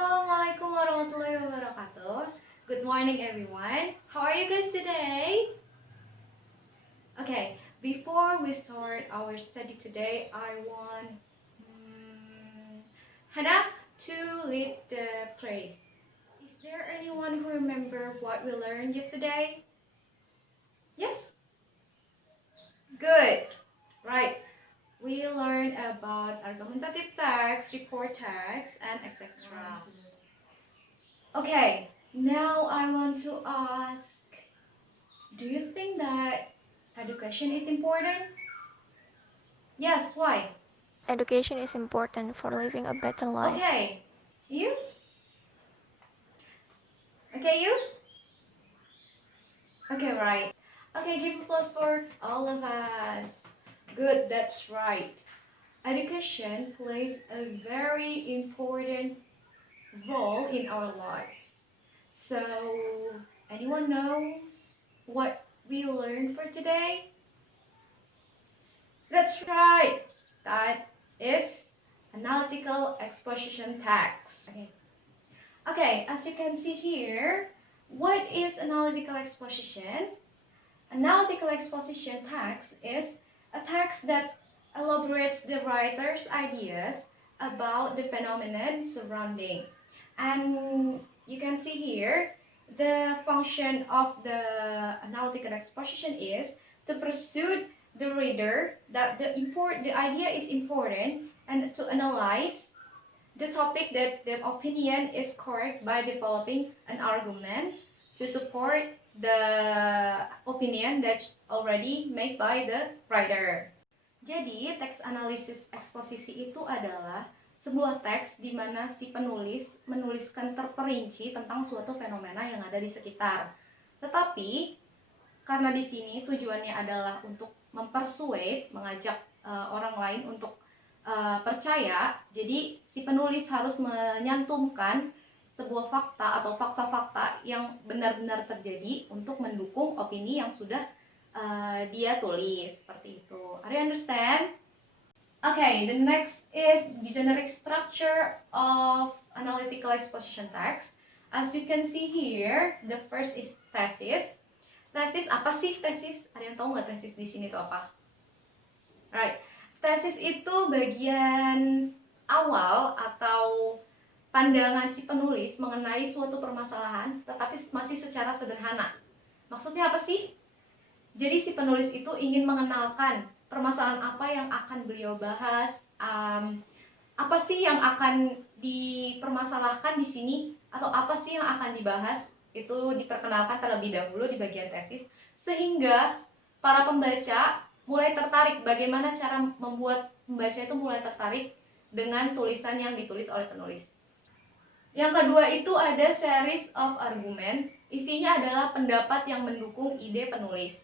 Assalamualaikum warahmatullahi wabarakatuh. Good morning, everyone. How are you guys today? Okay, before we start our study today, I want Hannah to lead the prayer. Is there anyone who remember what we learned yesterday? Yes? Good. Right. We learned about argumentative text, report text, and etc. Okay, now I want to ask, do you think that education is important? Yes, why? Education is important for living a better life. Okay, you? Okay, you? Okay, right. Okay, give applause for all of us. Good, that's right. Education plays a very important role in our lives. So, anyone knows what we learned for today? That's right. That is analytical exposition text. Okay, as you can see here, what is analytical exposition? Analytical exposition text is a text that elaborates the writer's ideas about the phenomenon surrounding. And you can see here, the function of the analytical exposition is to persuade the reader that the idea is important and to analyze the topic that the opinion is correct by developing an argument to support the opinion that's already made by the writer. Jadi, teks analisis eksposisi itu adalah sebuah teks di mana si penulis menuliskan terperinci tentang suatu fenomena yang ada di sekitar. Tetapi, karena di sini tujuannya adalah untuk mempersuade, mengajak orang lain untuk percaya, jadi si penulis harus menyantumkan sebuah fakta atau fakta-fakta yang benar-benar terjadi untuk mendukung opini yang sudah dia tulis, seperti itu. Are you understand? Okay, the next is the generic structure of analytical exposition text. As you can see here, the first is thesis. Tesis, apa sih tesis? Ada yang tahu nggak tesis di sini itu apa? Right. Tesis itu bagian awal atau pandangan si penulis mengenai suatu permasalahan, tetapi masih secara sederhana. Maksudnya apa sih? Jadi si penulis itu ingin mengenalkan permasalahan apa yang akan beliau bahas, apa sih yang akan dipermasalahkan di sini, atau apa sih yang akan dibahas, itu diperkenalkan terlebih dahulu di bagian tesis, sehingga para pembaca mulai tertarik bagaimana cara membuat pembaca itu mulai tertarik dengan tulisan yang ditulis oleh penulis. Yang kedua itu ada series of argument, isinya adalah pendapat yang mendukung ide penulis.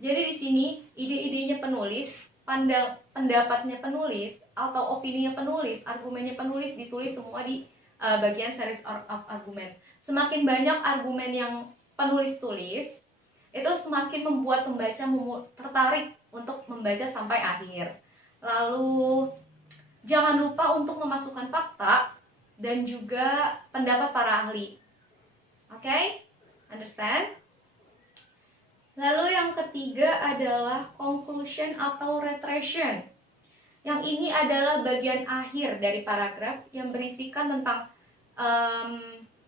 Jadi di sini ide-idenya penulis, pendapatnya penulis, atau opininya penulis, argumennya penulis ditulis semua di bagian series of argument. Semakin banyak argumen yang penulis tulis, itu semakin membuat pembaca tertarik untuk membaca sampai akhir. Lalu jangan lupa untuk memasukkan fakta dan juga pendapat para ahli. Okay? Understand? Lalu yang ketiga adalah conclusion atau retraction. Yang ini adalah bagian akhir dari paragraf yang berisikan tentang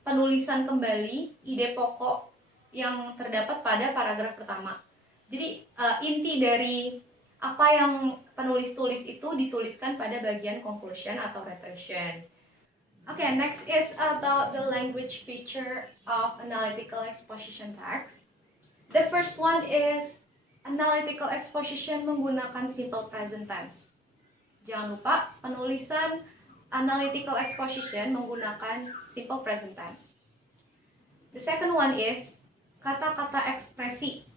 penulisan kembali ide pokok yang terdapat pada paragraf pertama. Jadi inti dari apa yang penulis tulis itu dituliskan pada bagian conclusion atau retraction. Okay, next is about the language feature of analytical exposition text. The first one is analytical exposition menggunakan simple present tense. Jangan lupa penulisan analytical exposition menggunakan simple present tense. The second one is kata-kata ekspresi.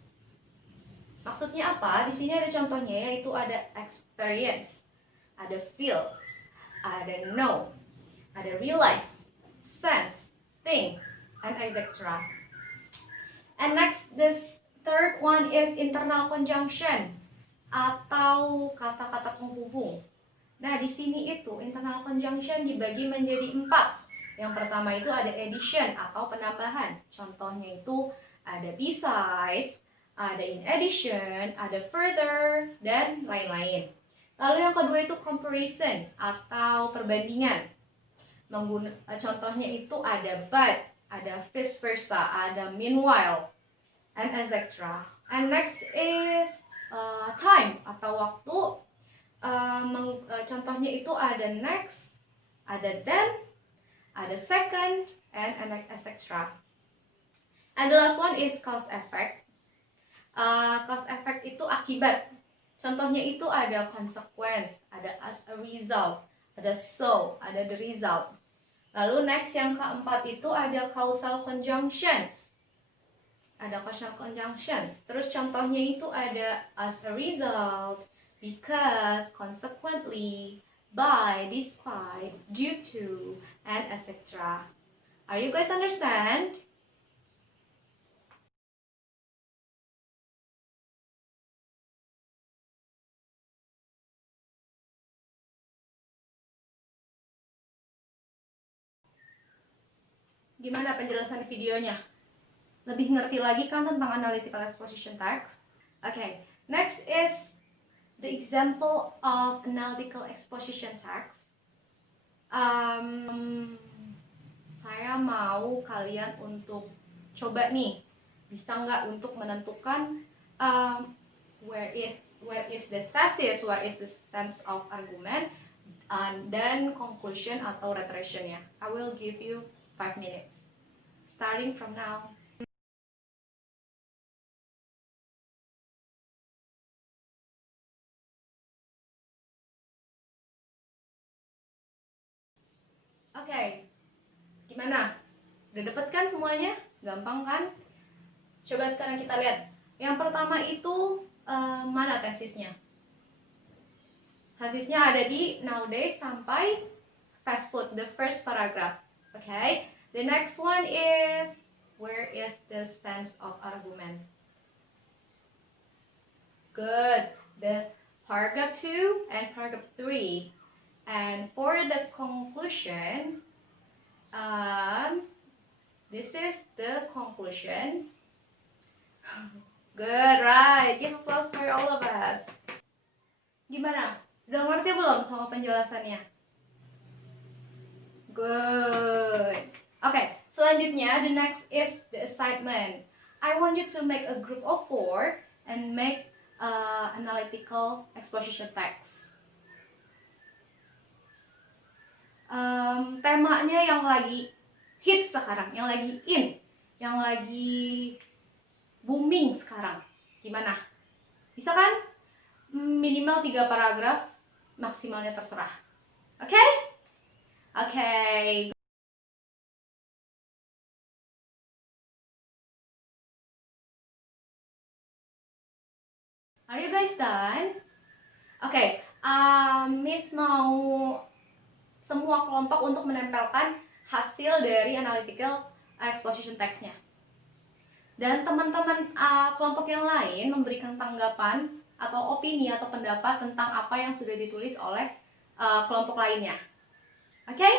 Maksudnya apa? Di sini ada contohnya, yaitu ada experience, ada feel, ada know, ada realize, sense, think, and etc. And next, this third one is internal conjunction atau kata-kata penghubung. Nah, di sini itu internal conjunction dibagi menjadi 4. Yang pertama itu ada addition atau penambahan. Contohnya itu ada besides, ada in addition, ada further, dan lain-lain. Lalu yang kedua itu comparison atau perbandingan. Contohnya itu ada but, ada vice versa, ada meanwhile, and etc. And next is time atau waktu. Contohnya itu ada next, ada then, ada second, and etc. And the last one is cause effect. Cause effect itu akibat. Contohnya itu ada consequence, ada as a result, ada so, ada the result. Lalu next yang keempat itu ada causal conjunctions. Ada causal conjunctions. Terus contohnya itu ada as a result, because, consequently, by, despite, due to, and etc. Are you guys understand? Gimana penjelasan videonya? Lebih ngerti lagi kan tentang analytical exposition text? Okay, next is the example of analytical exposition text. Saya mau kalian untuk coba nih, bisa nggak untuk menentukan where is the thesis, where is the sense of argument, dan conclusion atau retraction-nya. I will give you 5 minutes. Starting from now. Oke, gimana? Udah dapet kan semuanya? Gampang kan? Coba sekarang kita lihat. Yang pertama itu mana tesisnya? Tesisnya ada di nowadays sampai fast food, the first paragraph. Okay? The next one is where is the sense of argument? Good. The paragraph 2 and paragraph 3. And for the conclusion, this is the conclusion. Good, right? Give applause for all of us. Gimana? Udah ngerti belum sama penjelasannya? Good. Okay, selanjutnya the next is the assignment. I want you to make a group of 4 and make analytical exposition text. Temanya yang lagi hit sekarang, yang lagi in, yang lagi booming sekarang. Gimana? Bisa kan? Minimal 3 paragraf, maksimalnya terserah. Oke? Okay? Oke. Okay. Are you guys done? Oke, okay. Miss mau semua kelompok untuk menempelkan hasil dari analytical exposition text-nya. Dan teman-teman kelompok yang lain memberikan tanggapan atau opini atau pendapat tentang apa yang sudah ditulis oleh kelompok lainnya. Oke? Okay?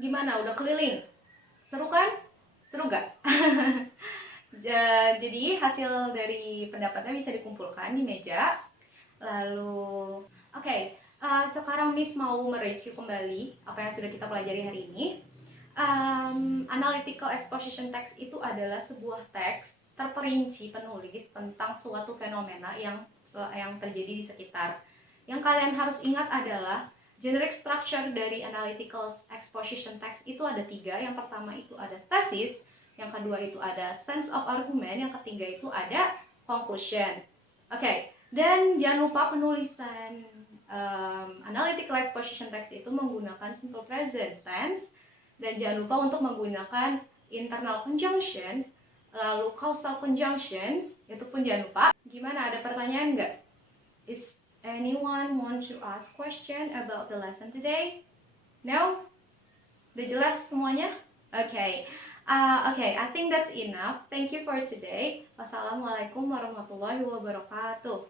Gimana? Udah keliling? Seru kan? Seru gak? Jadi hasil dari pendapatnya bisa dikumpulkan di meja. Lalu, oke, sekarang Miss mau mereview kembali apa yang sudah kita pelajari hari ini. Analytical exposition text itu adalah sebuah teks terperinci penulis tentang suatu fenomena yang terjadi di sekitar. Yang kalian harus ingat adalah generic structure dari analytical exposition text itu ada 3. Yang pertama itu ada thesis, yang kedua itu ada sense of argument, yang ketiga itu ada conclusion. Oke, dan jangan lupa penulisan analytical exposition text itu menggunakan simple present tense, dan jangan lupa untuk menggunakan internal conjunction, lalu causal conjunction, itu pun jangan lupa. Gimana, ada pertanyaan nggak? Is anyone want to ask question about the lesson today? No? Udah jelas semuanya? Okay. Okay, I think that's enough. Thank you for today. Wassalamualaikum warahmatullahi wabarakatuh.